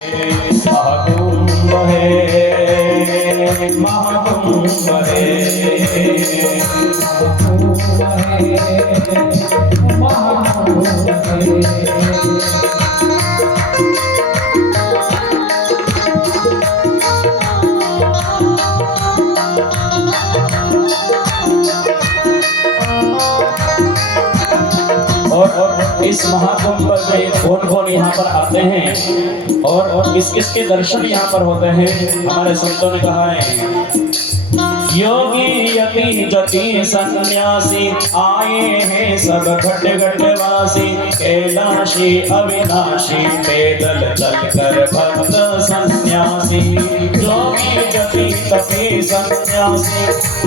महाकुंभ है महाकुंभ है महाकुंभ और इस महाकुंभ में कौन कौन यहाँ पर आते हैं और किस किस के दर्शन यहाँ पर होते हैं। हमारे संतों ने कहा है योगी यति जति सन्यासी आए हैं सब घट घटवासी कैलाशी अविनाशी पैदल चलकर भक्त सन्यासी। योगी जति तपी सन्यासी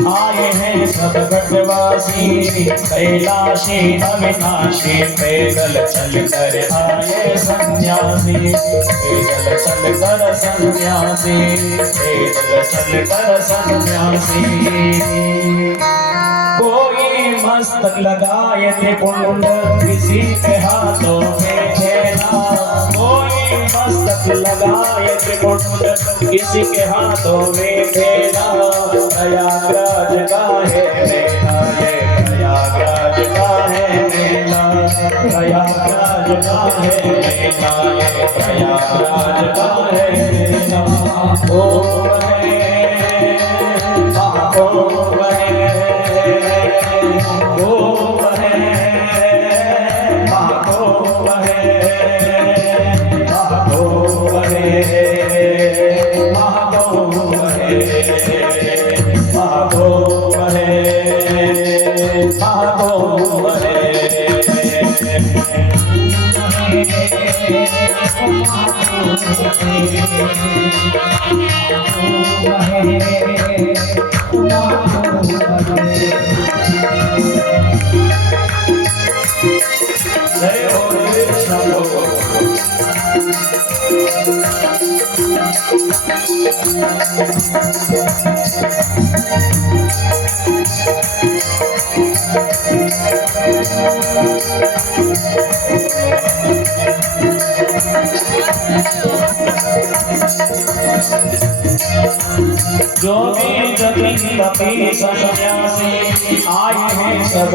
आए हैं सब घटवासी कैलाशी अविनाशी पैदल चलकर आए सन्यासी। पैदल चलकर सन्यासी पैदल चलकर सन्यासी। कोई मस्तक लगाए थे कुंड किसी के हाथों में थैला। कोई मस्तक लगाए थे कुंड किसी के हाथों में थैला। प्रयागराज का है मेला ये प्रयागराज का है मेला। प्रयागराज का है मेला ये प्रयागराज का है मेला। जो भी जति तपी सन्यासी आए हैं सब